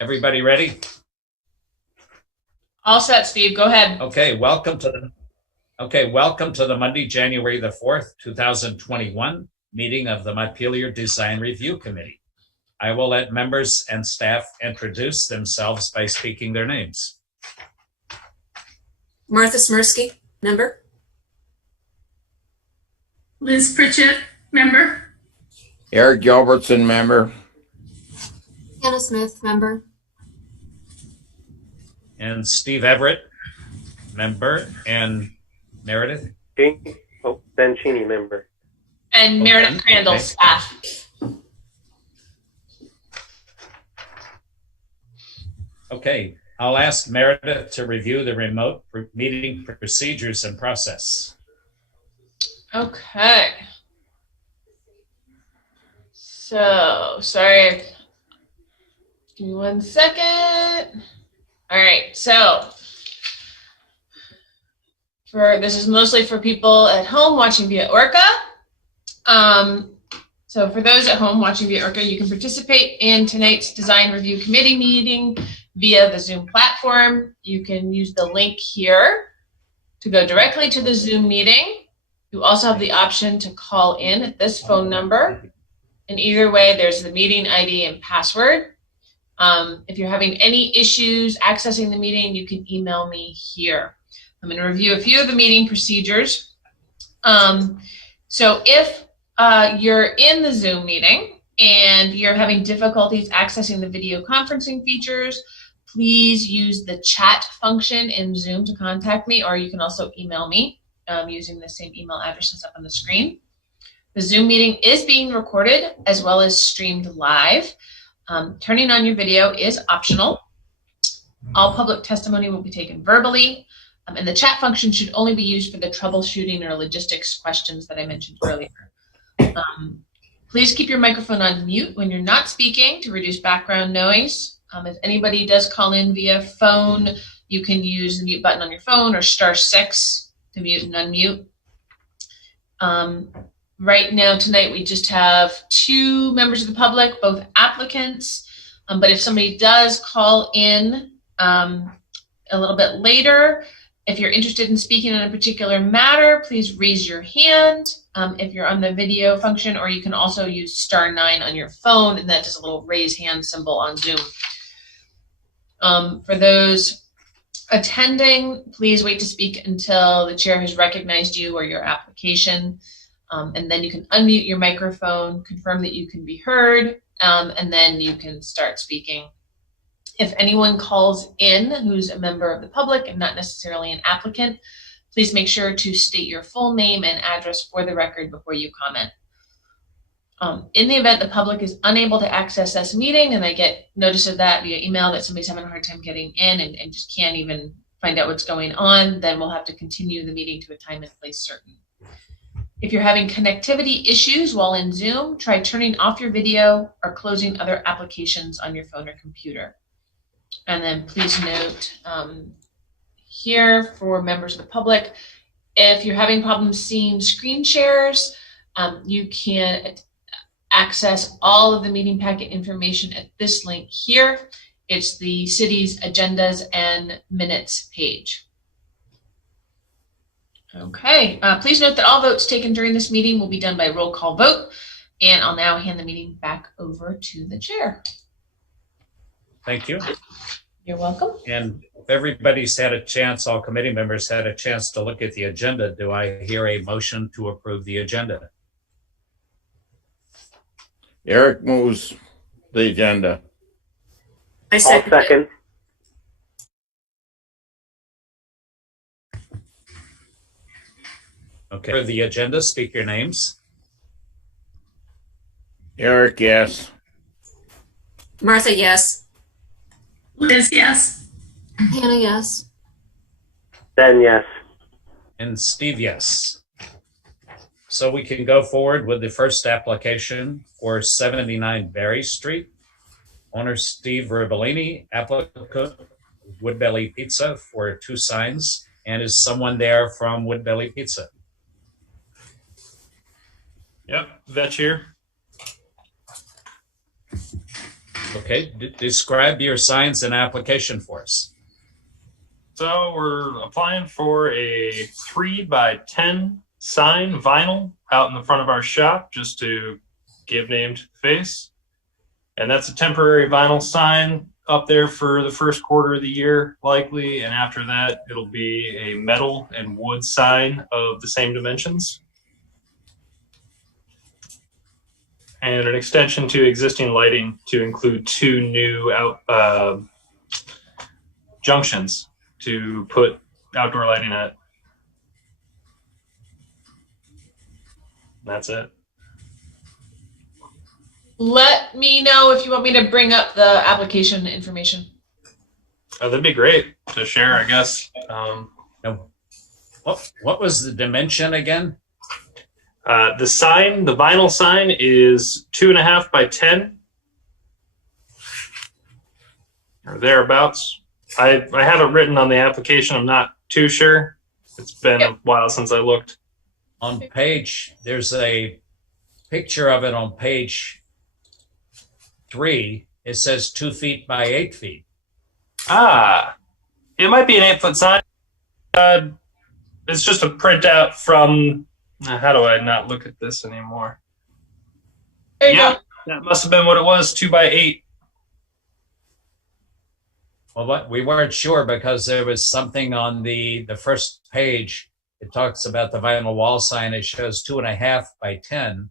Everybody ready? All set, Steve. Go ahead. Okay, welcome to the Monday, January the 4th, 2021 meeting of the Montpelier Design Review Committee. I will let members and staff introduce themselves by speaking their names. Martha Smirsky, member. Liz Pritchett, member. Eric Gilbertson, member. Hannah Smith, member. And Steve Everett, member. And Meredith? Ben Cheney, member. And Meredith Crandall, okay. staff. Okay, I'll ask Meredith to review the remote meeting procedures and process. Okay. So, sorry. Give me 1 second. All right, so this is mostly for people at home watching via ORCA. So for those at home watching via ORCA, you can participate in tonight's Design Review Committee meeting via the Zoom platform. You can use the link here to go directly to the Zoom meeting. You also have the option to call in at this phone number. And either way, there's the meeting ID and password. If you're having any issues accessing the meeting, you can email me here. I'm going to review a few of the meeting procedures. So if you're in the Zoom meeting and you're having difficulties accessing the video conferencing features, please use the chat function in Zoom to contact me, or you can also email me using the same email address that's up on the screen. The Zoom meeting is being recorded as well as streamed live. Turning on your video is optional. All public testimony will be taken verbally, and the chat function should only be used for the troubleshooting or logistics questions that I mentioned earlier. Please keep your microphone on mute when you're not speaking to reduce background noise. If anybody does call in via phone, you can use the mute button on your phone or *6 to mute and unmute. Right now, tonight, we just have 2 members of the public, both applicants. But if somebody does call in a little bit later, if you're interested in speaking on a particular matter, please raise your hand if you're on the video function, or you can also use *9 on your phone, and that does a little raise hand symbol on Zoom. For those attending, please wait to speak until the chair has recognized you or your application. And then you can unmute your microphone, confirm that you can be heard, and then you can start speaking. If anyone calls in who's a member of the public and not necessarily an applicant, please make sure to state your full name and address for the record before you comment. In the event the public is unable to access this meeting, and I get notice of that via email that somebody's having a hard time getting in and just can't even find out what's going on, then we'll have to continue the meeting to a time and place certain. If you're having connectivity issues while in Zoom, try turning off your video or closing other applications on your phone or computer. And then please note here for members of the public, if you're having problems seeing screen shares, you can access all of the meeting packet information at this link here. It's the city's agendas and minutes page. Okay, please note that all votes taken during this meeting will be done by roll call vote, and I'll now hand the meeting back over to the chair. Thank you. You're welcome. And if everybody's had a chance, all committee members had a chance to look at the agenda, do I hear a motion to approve the agenda? Eric moves the agenda. I I'll second. second. Okay, for the agenda, speak your names. Eric, yes. Martha, yes. Liz, yes. Hannah, yes. Ben, yes. And Steve, yes. So we can go forward with the first application for 79 Berry Street. Owner Steve Rubellini, applicant Woodbelly Pizza for 2 signs. And is someone there from Woodbelly Pizza? Yep, Vetch here. Okay, describe your signs and application for us. So we're applying for a 3x10 sign vinyl out in the front of our shop just to give name to the face. And that's a temporary vinyl sign up there for the first quarter of the year, likely. And after that, it'll be a metal and wood sign of the same dimensions. And an extension to existing lighting to include 2 new junctions to put outdoor lighting at. That's it. Let me know if you want me to bring up the application information. That'd be great to share, I guess. Now, what was the dimension again? The sign, the vinyl sign, is 2.5 by 10 or thereabouts. I have it written on the application. I'm not too sure. It's been a while since I looked. On page, there's a picture of it on page 3. It says 2 feet by 8 feet. It might be an 8-foot sign. It's just a printout from. How do I not look at this anymore? There you go. That must have been what it was. 2 by 8. Well, we weren't sure because there was something on the first page. It talks about the vinyl wall sign. It shows 2.5 by 10,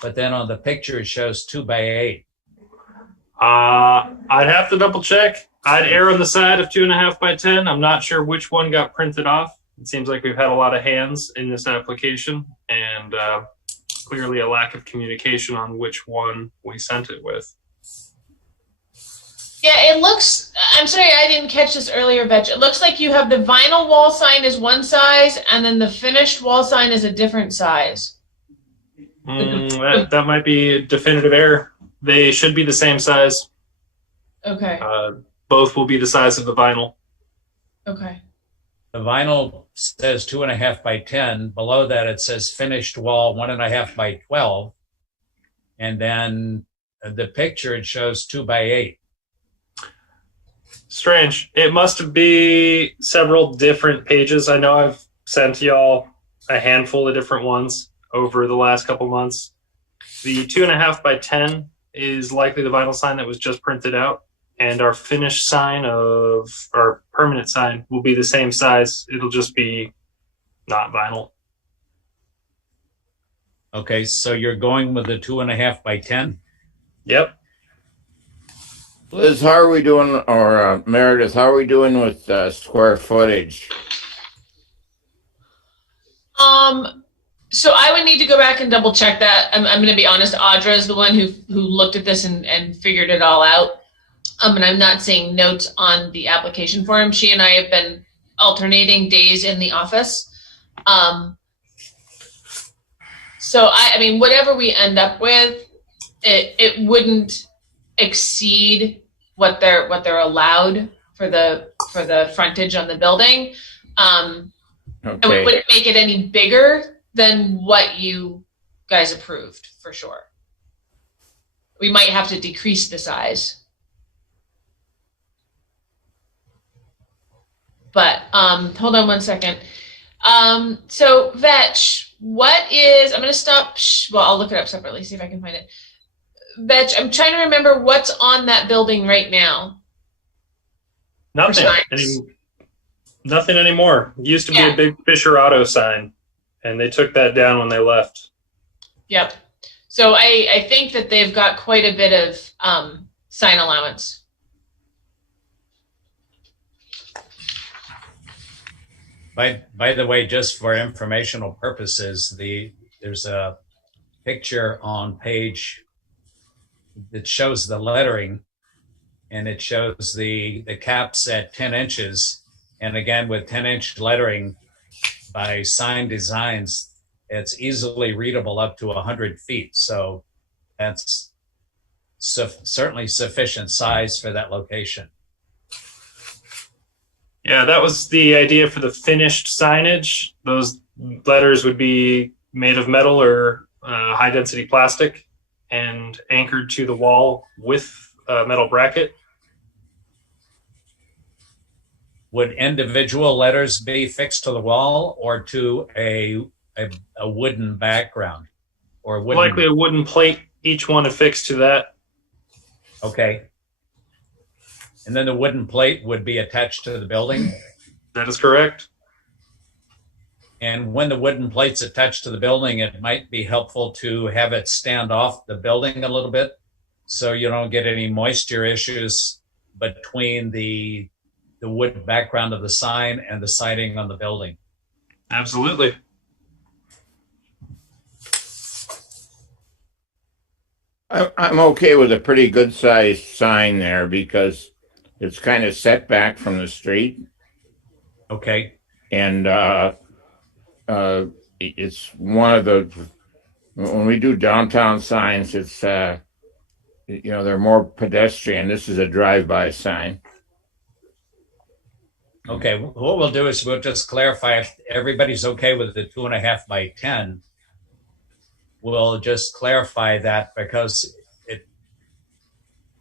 but then on the picture it shows 2 by 8. I'd have to double check. I'd err on the side of 2.5 by 10. I'm not sure which one got printed off. It seems like we've had a lot of hands in this application and clearly a lack of communication on which one we sent it with. Yeah, it looks, I'm sorry, I didn't catch this earlier, Vetch. It looks like you have the vinyl wall sign is one size and then the finished wall sign is a different size. That might be a definitive error. They should be the same size. Okay. Both will be the size of the vinyl. Okay. The vinyl says 2.5 by 10. Below that, it says finished wall 1.5 by 12. And then the picture, it shows 2 by 8. Strange. It must be several different pages. I know I've sent y'all a handful of different ones over the last couple months. The 2.5 by 10 is likely the vinyl sign that was just printed out. And our finished sign of our permanent sign will be the same size. It'll just be not vinyl. Okay, so you're going with the 2.5 by 10? Yep. Liz, how are we doing, or Meredith, how are we doing with square footage? So I would need to go back and double check that. I'm going to be honest. Audra is the one who looked at this and figured it all out. And I'm not seeing notes on the application form. She and I have been alternating days in the office. So I mean, whatever we end up with, it wouldn't exceed what they're allowed for the frontage on the building. And we wouldn't make it any bigger than what you guys approved, for sure. We might have to decrease the size. But hold on one second. So Vetch, what is, I'm going to stop, well, I'll look it up separately, see if I can find it. Vetch, I'm trying to remember what's on that building right now. Nothing. Nothing anymore. It used to be a big Fisher Auto sign, and they took that down when they left. Yep. So I think that they've got quite a bit of sign allowance. By the way, just for informational purposes, there's a picture on page that shows the lettering, and it shows the caps at 10 inches. And again, with 10-inch lettering by Sign Designs, it's easily readable up to 100 feet. So that's certainly sufficient size for that location. Yeah, that was the idea for the finished signage. Those letters would be made of metal or high-density plastic. and anchored to the wall with a metal bracket. Would individual letters be fixed to the wall or to a wooden background? Or wooden? Likely a wooden plate, each one affixed to that. Okay. And then the wooden plate would be attached to the building? That is correct. And when the wooden plate's attached to the building, it might be helpful to have it stand off the building a little bit so you don't get any moisture issues between the wood background of the sign and the siding on the building. Absolutely. I'm okay with a pretty good sized sign there because it's kind of set back from the street, Okay. and it's one of the, when we do downtown signs, it's they're more pedestrian. This is a drive-by sign. Okay. What we'll do is we'll just clarify if everybody's okay with the 2.5 by 10. We'll just clarify that because it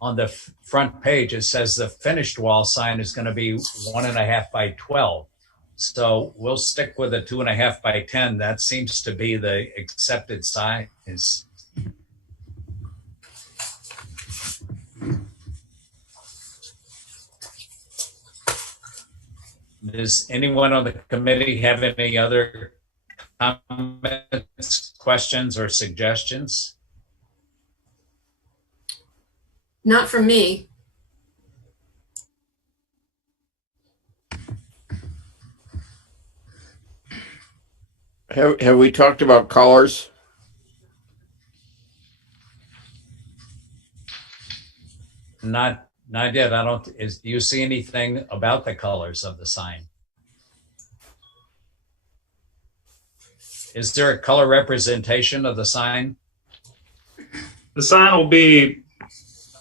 on the front page, it says the finished wall sign is going to be 1.5 by 12. So we'll stick with the 2.5 by 10. That seems to be the accepted size. Does anyone on the committee have any other comments, questions, or suggestions? Not from me. Have we talked about colors? Not yet. Do you see anything about the colors of the sign? Is there a color representation of the sign? The sign will be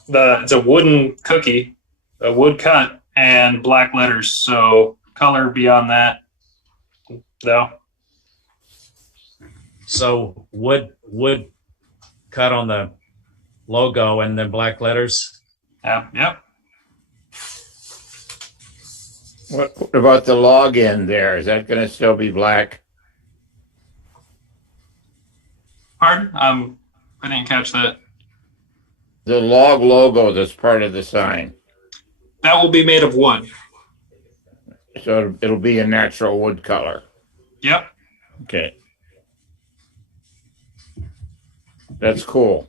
it's a wooden cookie, a wood cut, and black letters. So color beyond that, no. So wood cut on the logo and then black letters. Yep. What about the log end there? Is that going to still be black? Pardon? I didn't catch that. The log logo that's part of the sign. That will be made of wood. So it'll be a natural wood color. Yep. Okay. That's cool.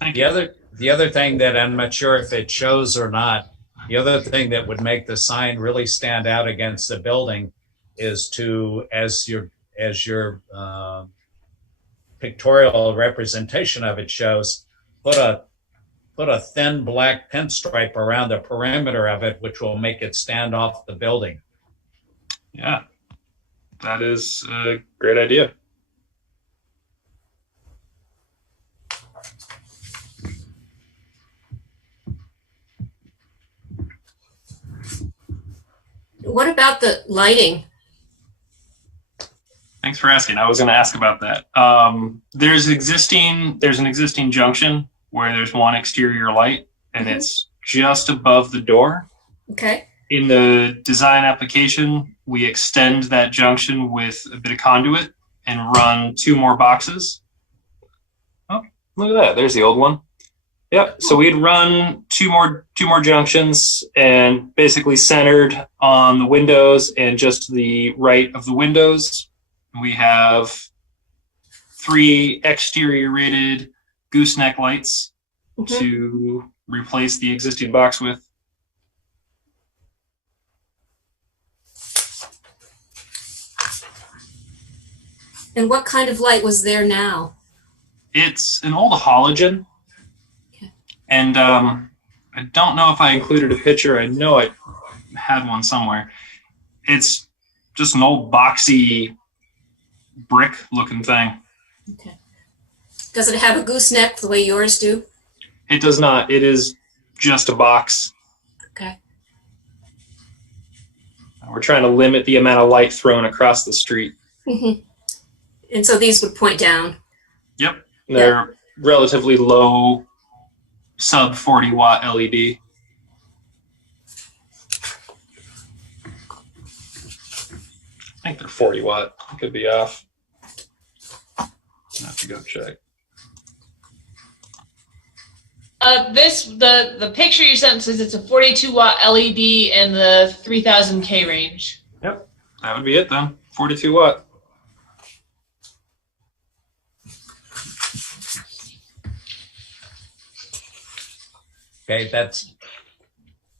Thank you. The other thing that I'm not sure if it shows or not, the other thing that would make the sign really stand out against the building is to, as your pictorial representation of it shows, put a thin black pinstripe around the perimeter of it, which will make it stand off the building. Yeah, that is a great idea. What about the lighting? Thanks for asking. I was going to ask about that. There's an existing junction where there's one exterior light, and it's just above the door. Okay. In the design application, we extend that junction with a bit of conduit and run 2 more boxes. Oh, look at that. There's the old one. Yep. So we'd run two more junctions, and basically centered on the windows and just the right of the windows, we have 3 exterior rated gooseneck lights to replace the existing box with. And what kind of light was there now? It's an old halogen. Okay. And I don't know if I included a picture. I know I had one somewhere. It's just an old boxy brick looking thing. Okay. Does it have a gooseneck the way yours do? It does not. It is just a box. Okay. We're trying to limit the amount of light thrown across the street. And so these would point down. Yep. They're relatively low sub 40 watt LED. I think they're 40 watt. I could be off. I have to go check. The picture you sent says it's a 42 watt LED in the 3000K range. Yep, that would be it then. 42 watt. Okay,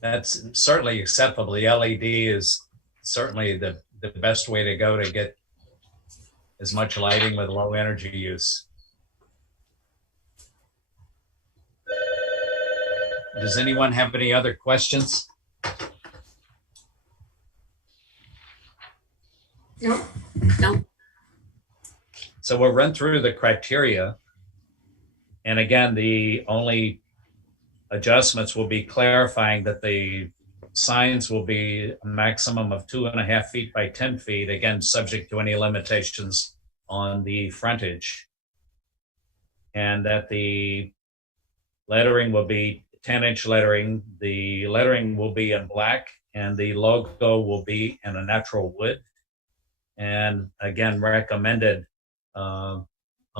that's certainly acceptable. The LED is certainly the best way to go to get as much lighting with low energy use. Does anyone have any other questions? No. No. So we'll run through the criteria. And again, the only adjustments will be clarifying that the signs will be a maximum of 2.5 feet by 10 feet, again, subject to any limitations on the frontage. And that the lettering will be 10-inch lettering. The lettering will be in black, and the logo will be in a natural wood. And again, recommended a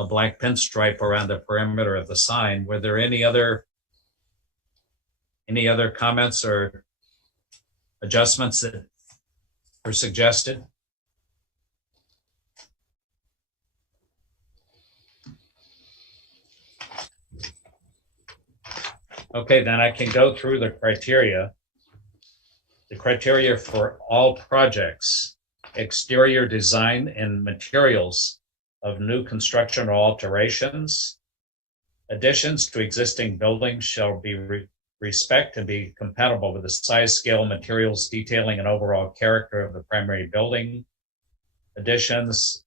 black pinstripe around the perimeter of the sign. Were there any other comments or adjustments that were suggested? Okay, then I can go through the criteria. The criteria for all projects: exterior design and materials of new construction or alterations. Additions to existing buildings shall be respect and be compatible with the size, scale, materials, detailing, and overall character of the primary building. Additions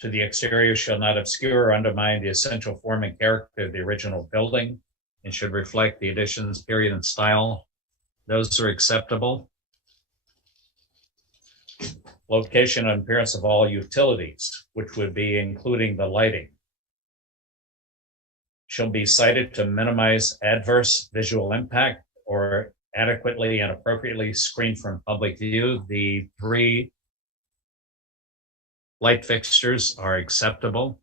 to the exterior shall not obscure or undermine the essential form and character of the original building and should reflect the additions, period, and style. Those are acceptable. Location and appearance of all utilities, which would be including the lighting, shall be cited to minimize adverse visual impact or adequately and appropriately screen from public view. The 3 light fixtures are acceptable.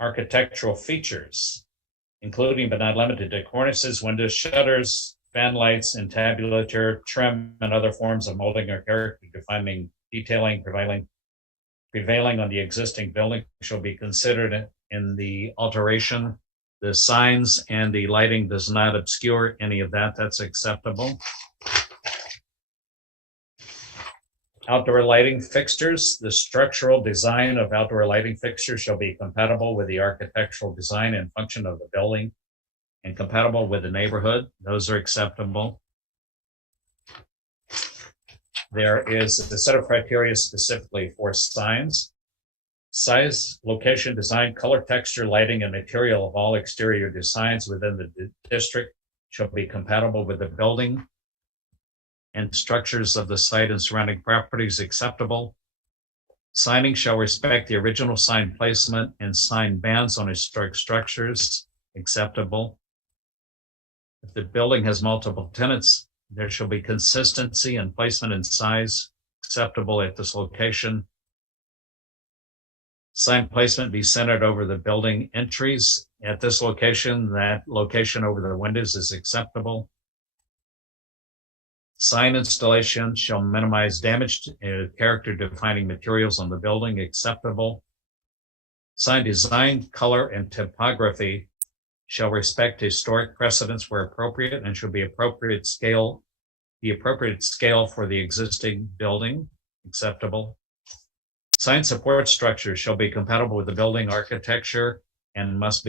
Architectural features, including but not limited to cornices, windows, shutters, fan lights, entablature, trim, and other forms of molding or character defining detailing prevailing on the existing building shall be considered in the alteration. The signs and the lighting does not obscure any of that. That's acceptable. Outdoor lighting fixtures. The structural design of outdoor lighting fixtures shall be compatible with the architectural design and function of the building and compatible with the neighborhood. Those are acceptable. There is a set of criteria specifically for signs. Size, location, design, color, texture, lighting, and material of all exterior designs within the district shall be compatible with the building and structures of the site and surrounding properties acceptable. Signing shall respect the original sign placement and sign bans on historic structures acceptable. If the building has multiple tenants, there shall be consistency in placement and size acceptable at this location. Sign placement be centered over the building entries. At this location, that location over the windows is acceptable. Sign installation shall minimize damage to character defining materials on the building acceptable. Sign design, color, and typography shall respect historic precedents where appropriate and should be the appropriate scale for the existing building acceptable. Sign support structures shall be compatible with the building architecture and must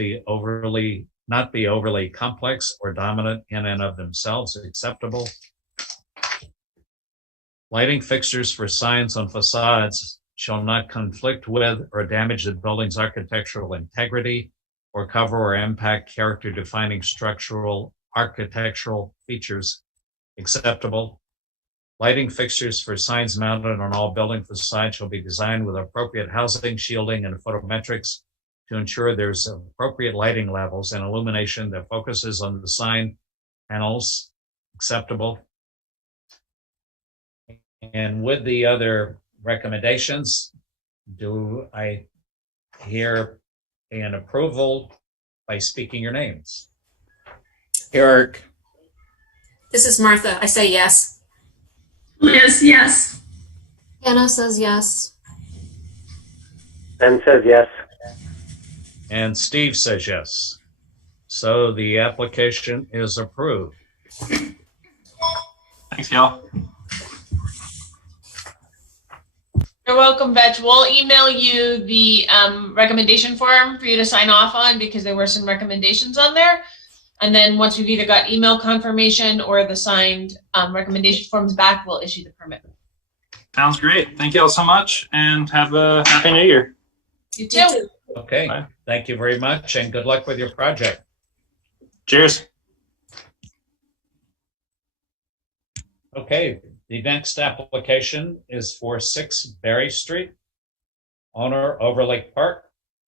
not be overly complex or dominant in and of themselves acceptable. Lighting fixtures for signs on facades shall not conflict with or damage the building's architectural integrity or cover or impact character defining structural architectural features acceptable. Lighting fixtures for signs mounted on all building facades shall be designed with appropriate housing, shielding, and photometrics to ensure there's appropriate lighting levels and illumination that focuses on the sign panels acceptable. And with the other recommendations, do I hear an approval by speaking your names? Eric, This is Martha. I say yes. Liz, yes. Anna says yes. Ben says yes. And Steve says yes. So the application is approved. Thanks, y'all. You're welcome, Vetch. We'll email you the recommendation form for you to sign off on because there were some recommendations on there. And then once we've either got email confirmation or the signed recommendation forms back, we'll issue the permit. Sounds great. Thank y'all so much, and have a happy new year. You too. Okay, Bye. thank you very much and good luck with your project. Cheers. Okay, the next application is for 6 Berry Street. Owner Overlake Park,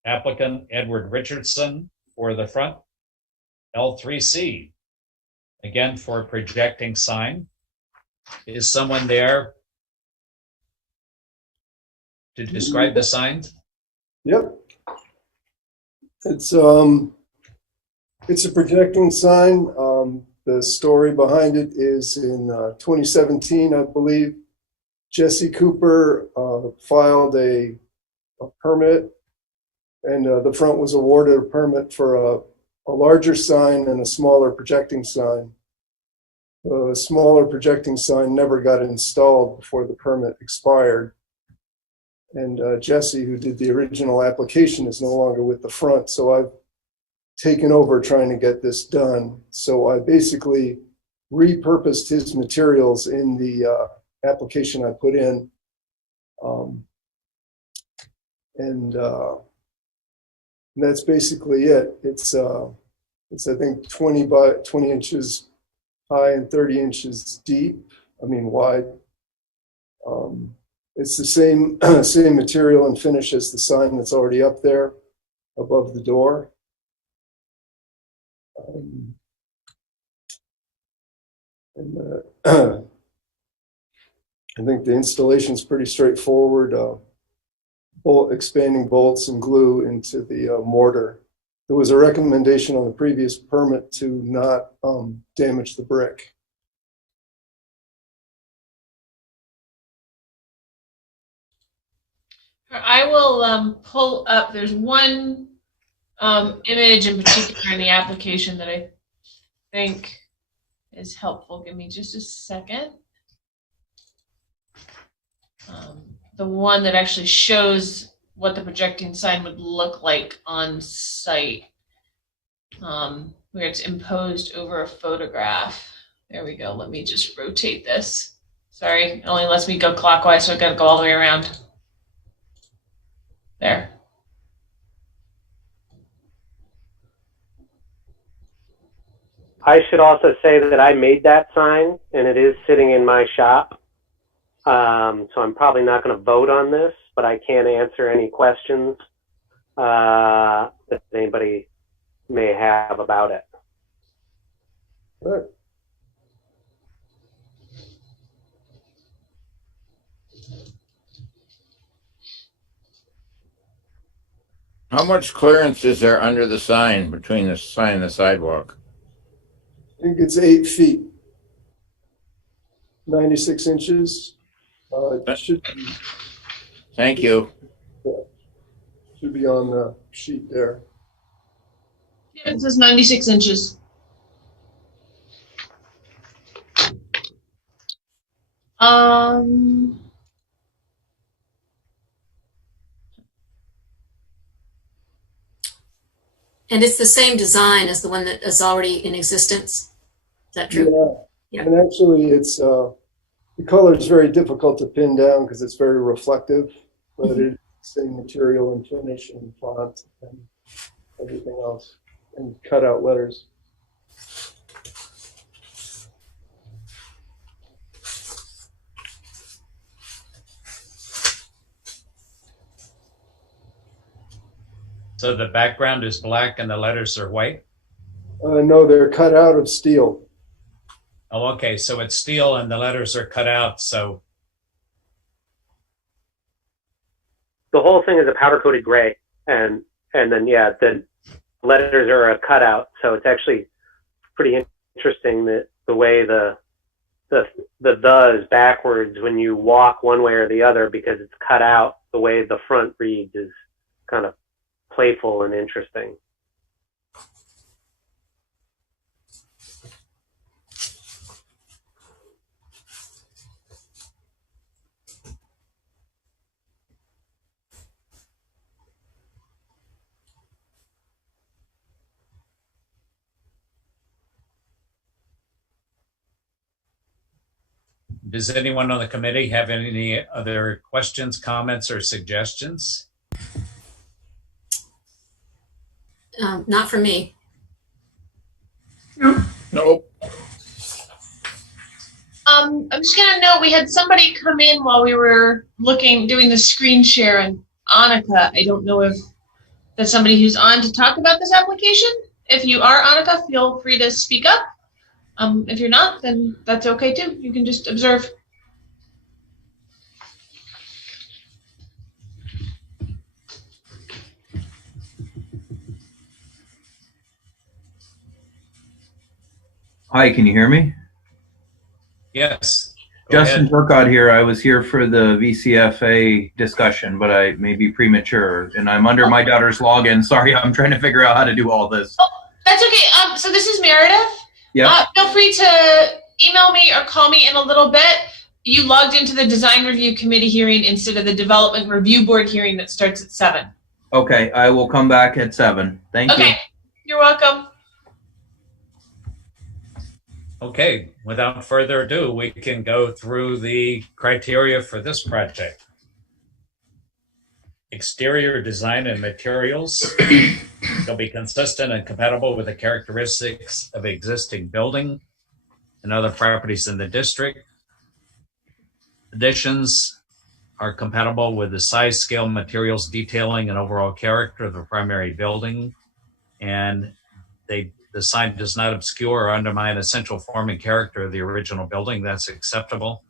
applicant Edward Richardson for the front. L3C, again for projecting sign. Is someone there to describe the sign? Yep. It's a projecting sign. The story behind it is in 2017, I believe. Jesse Cooper filed a permit, and the front was awarded a permit for a larger sign and a smaller projecting sign. The smaller projecting sign never got installed before the permit expired. And Jesse, who did the original application, is no longer with the front. So I've taken over trying to get this done. So I basically repurposed his materials in the application I put in. And that's basically it. It's I think 20 inches high and 30 inches deep. I mean wide. It's the same same material and finish as the sign that's already up there above the door. I think the installation is pretty straightforward. Expanding bolts and glue into the mortar. There was a recommendation on the previous permit to not damage the brick. I will pull up, there's one image in particular in the application that I think is helpful. Give me just a second. The one that actually shows what the projecting sign would look like on site, where it's imposed over a photograph. There we go. Let me just rotate this. Sorry, it only lets me go clockwise, so I've got to go all the way around. There. I should also say that I made that sign, and it is sitting in my shop. So I'm probably not going to vote on this, but I can answer any questions that anybody may have about it. Right. how much clearance is there under the sign, between the sign and the sidewalk? I think it's 8 feet, 96 inches. It should Thank you. be on the sheet there. Yeah, it says 96 inches. And it's the same design as the one that is already in existence. Is that true? Yeah. Yeah. And actually, it's the color is very difficult to pin down because it's very reflective, but it's the same material and finish and font and everything else, and cutout letters. So the background is black and the letters are white? No, they're cut out of steel. Oh, okay. So it's steel and the letters are cut out. So, The whole thing is a powder coated gray, and then yeah, the letters are a cutout. So it's actually pretty interesting that the way the is backwards when you walk one way or the other, because it's cut out. The way the front reads is kind of playful and interesting. does anyone on the committee have any other questions, comments, or suggestions? Not for me. Nope. I'm just gonna note we had somebody come in while we were doing the screen share, and Annika, I don't know if that's somebody who's on to talk about this application. If you are Annika, feel free to speak up. If you're not, then that's okay too. You can just observe. Hi, can you hear me? Yes. Go Justin ahead. Burkott here. I was here for the VCFA discussion, but I may be premature, and I'm under my daughter's login. Sorry, I'm trying to figure out how to do all this. Oh, that's okay. So this is Meredith. Yeah. Feel free to email me or call me in a little bit. You logged into the design review committee hearing instead of the development review board hearing that starts at 7. Okay, I will come back at 7. Thank you. Okay, you're welcome. Okay, without further ado, we can go through the criteria for this project. Exterior design and materials shall be consistent and compatible with the characteristics of existing building and other properties in the district. Additions are compatible with the size, scale, materials, detailing, and overall character of the primary building. And the sign does not obscure or undermine essential form and character of the original building. That's acceptable.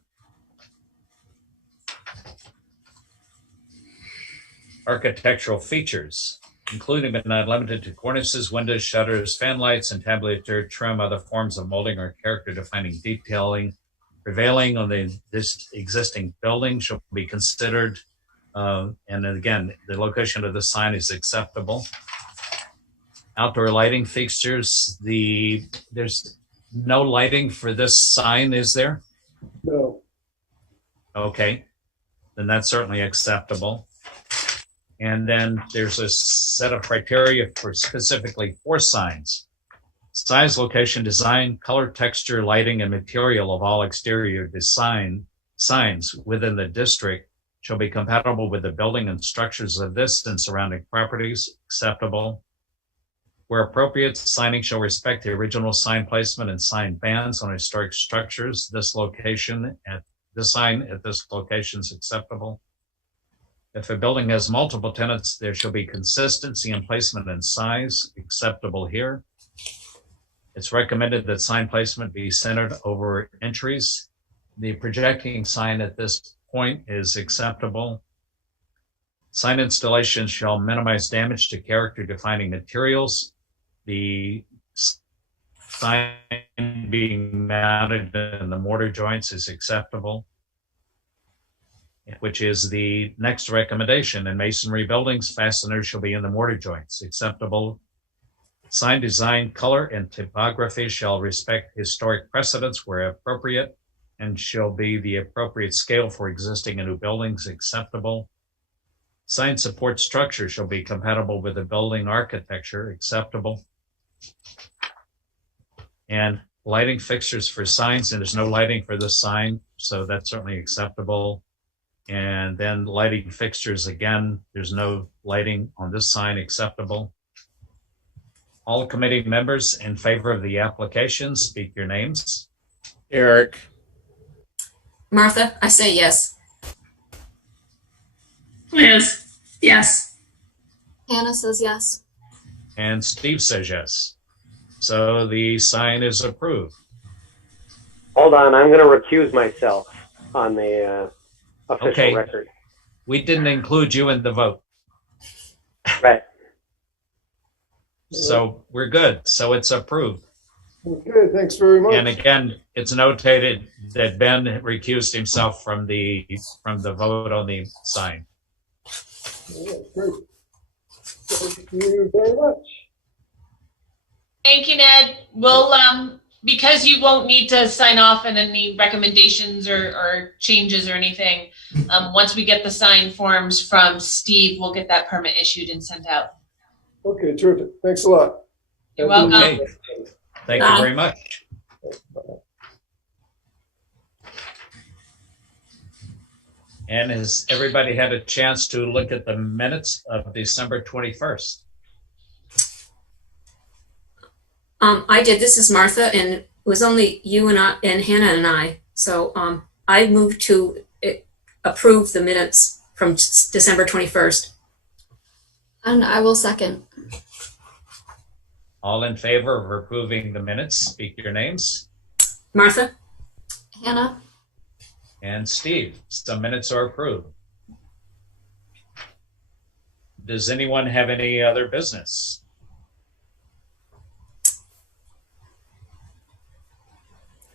Architectural features, including but not limited to cornices, windows, shutters, fan lights, entablature, trim, other forms of molding or character-defining detailing prevailing on this existing building shall be considered. And again, the location of the sign is acceptable. Outdoor lighting fixtures, there's no lighting for this sign, is there? No. Okay, then that's certainly acceptable. And then there's a set of criteria for specifically for signs. Size, location, design, color, texture, lighting, and material of all exterior design signs within the district shall be compatible with the building and structures of this and surrounding properties, acceptable. Where appropriate, signing shall respect the original sign placement and sign bands on historic structures. This sign at this location is acceptable. If a building has multiple tenants, there shall be consistency in placement and size, acceptable here. It's recommended that sign placement be centered over entries. The projecting sign at this point is acceptable. Sign installation shall minimize damage to character-defining materials. The sign being mounted in the mortar joints is acceptable, which is the next recommendation. In masonry buildings, fasteners shall be in the mortar joints, acceptable. Sign design, color, and typography shall respect historic precedents where appropriate and shall be the appropriate scale for existing and new buildings, acceptable. Sign support structure shall be compatible with the building architecture, acceptable. And lighting fixtures for signs, and there's no lighting for this sign, so that's certainly acceptable. And then lighting fixtures, again, there's no lighting on this sign, acceptable. All committee members in favor of the application, speak your names. Eric. Martha, I say yes. Liz, yes. Hannah says yes. And Steve says yes. So the sign is approved. Hold on, I'm going to recuse myself on the official Okay. record. We didn't include you in the vote. Right. So we're good. So it's approved. Okay, thanks very much. And again, it's notated that Ben recused himself from the vote on the sign. Yeah, great. Thank you very much. Thank you, Ned. We'll, because you won't need to sign off on any recommendations or changes or anything, once we get the sign forms from Steve, we'll get that permit issued and sent out. Okay, terrific. Thanks a lot. You're welcome. Okay. Thank you very much. And has everybody had a chance to look at the minutes of December 21st? I did. This is Martha, and it was only you and I and Hannah and I. So I moved to approve the minutes from December 21st. And I will second. All in favor of approving the minutes, speak your names. Martha? Hannah? And Steve, some minutes are approved. Does anyone have any other business?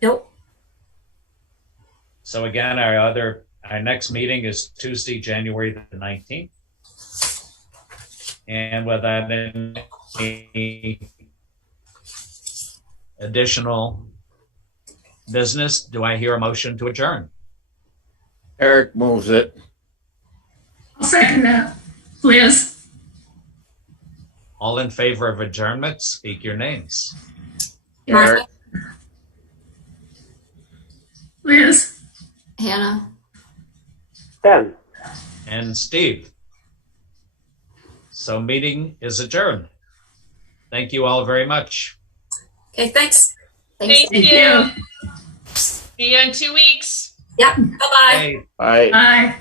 Nope. So again, our next meeting is Tuesday, January the 19th. And without any additional business, do I hear a motion to adjourn? Eric moves it. I'll second that. Liz? All in favor of adjournment, speak your names. Martha? Liz? Hannah? Ben. And Steve. So meeting is adjourned. Thank you all very much. Okay, thanks. Thank you. See you in 2 weeks. Yep. Bye-bye. Hey, Bye. Bye. bye.